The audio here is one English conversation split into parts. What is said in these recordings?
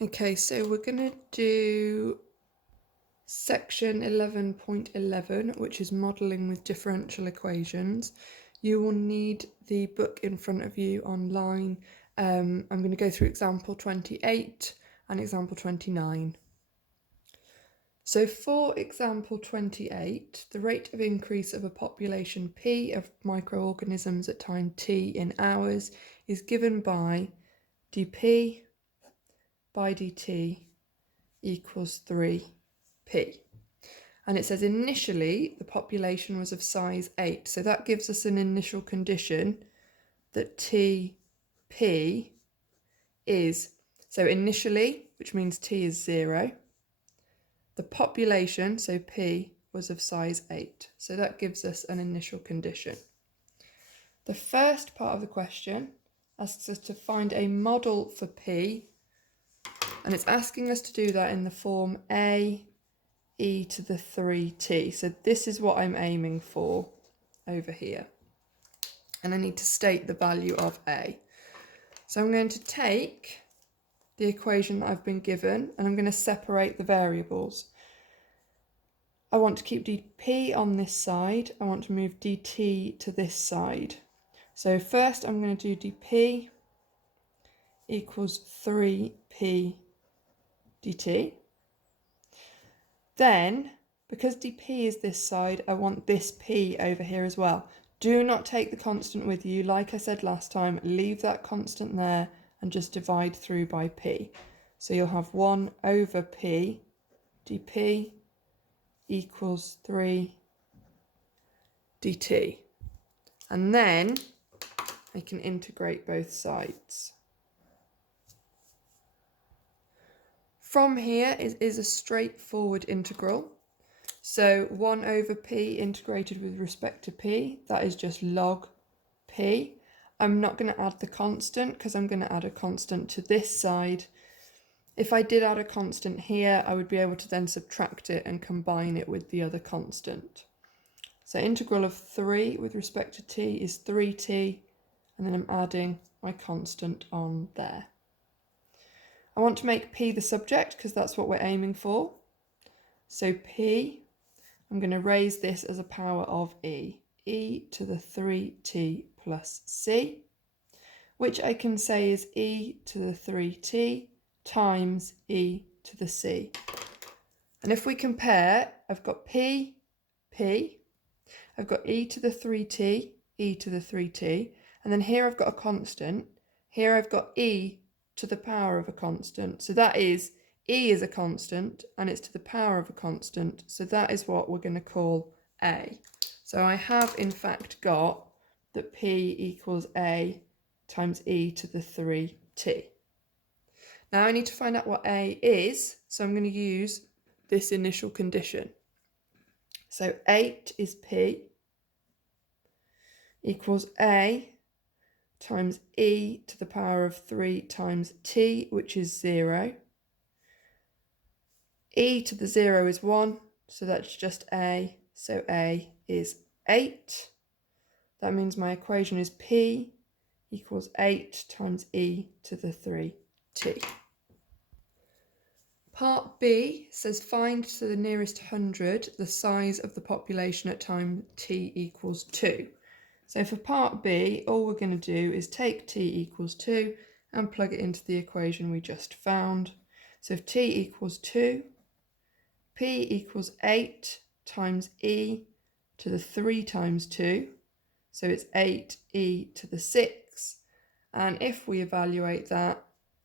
Okay, so we're going to do section 11.11, which is modelling with differential equations. You will need the book in front of you online. I'm going to go through example 28 and example 29. So for example 28, the rate of increase of a population P of microorganisms at time t in hours is given by dp by dt equals 3p. And it says initially the population was of size 8. So that gives us an initial condition that TP is, so initially, which means T is 0, the population, so P, was of size 8. So that gives us an initial condition. The first part of the question asks us to find a model for P, and it's asking us to do that in the form A e to the 3t. So this is what I'm aiming for over here. And I need to state the value of A. So I'm going to take the equation that I've been given and I'm going to separate the variables. I want to keep dp on this side. I want to move dt to this side. So first I'm going to do dp equals 3p dt. Then, because dp is this side, I want this p over here as well. Do not take the constant with you. Like I said last time, leave that constant there and just divide through by p. So you'll have 1 over p dp equals 3 dt. And then I can integrate both sides. From here is a straightforward integral. So 1 over p integrated with respect to p, that is just log p. I'm not going to add the constant because I'm going to add a constant to this side. If I did add a constant here, I would be able to then subtract it and combine it with the other constant. So integral of 3 with respect to t is 3t, and then I'm adding my constant on there. I want to make p the subject because that's what we're aiming for. So p, I'm going to raise this as a power of e to the 3t plus c, which I can say is e to the 3t times e to the c. And if we compare, I've got p, I've got e to the 3t, e to the 3t, and then here I've got a constant, here I've got e to the power of a constant. So that is, e is a constant and it's to the power of a constant. So that is what we're going to call a. So I have in fact got that p equals a times e to the 3t. Now I need to find out what a is. So I'm going to use this initial condition. So 8 is p equals a times e to the power of 3 times t, which is 0. E to the 0 is 1, so that's just a. So a is 8. That means my equation is p equals 8 times e to the 3t. Part B says find to the nearest 100 the size of the population at time t equals 2. So for part B, all we're going to do is take t equals 2 and plug it into the equation we just found. So if t equals 2, p equals 8 times e to the 3 times 2. So it's 8e to the 6. And if we evaluate that,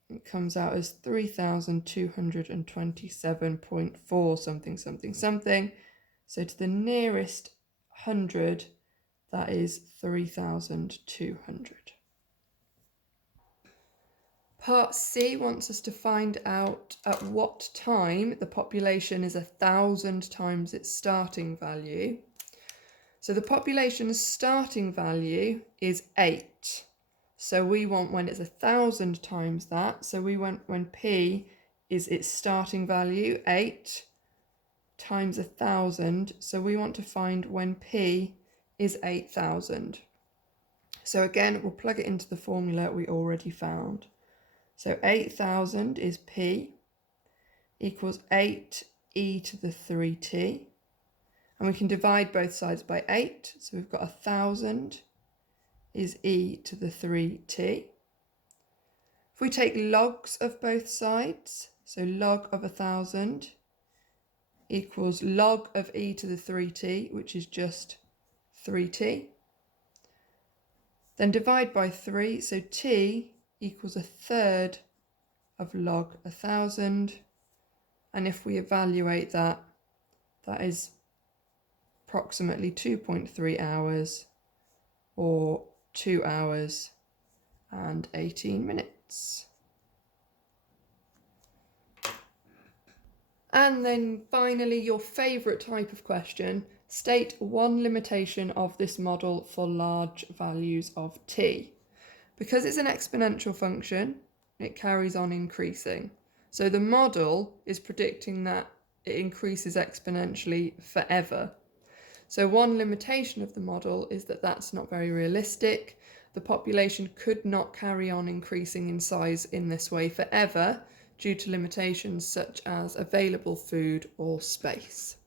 it comes out as 3,227.4 something something something. So to the nearest 100, that is 3,200. Part C wants us to find out at what time the population is 1,000 times its starting value. So the population's starting value is 8. So we want when it's 1,000 times that. So we want when P is its starting value, 8 times 1,000. So we want to find when P is 8,000. So again, we'll plug it into the formula we already found. So 8,000 is P equals 8e to the 3t. And we can divide both sides by 8. So we've got 1,000 is e to the 3t. If we take logs of both sides, so log of 1,000 equals log of e to the 3t, which is just 3t. Then divide by 3, so t equals 1/3 of log 1,000. And if we evaluate that, that is approximately 2.3 hours, or 2 hours and 18 minutes. And then finally, your favourite type of question, state one limitation of this model for large values of t. Because it's an exponential function, it carries on increasing. So the model is predicting that it increases exponentially forever. So one limitation of the model is that that's not very realistic. The population could not carry on increasing in size in this way forever due to limitations such as available food or space.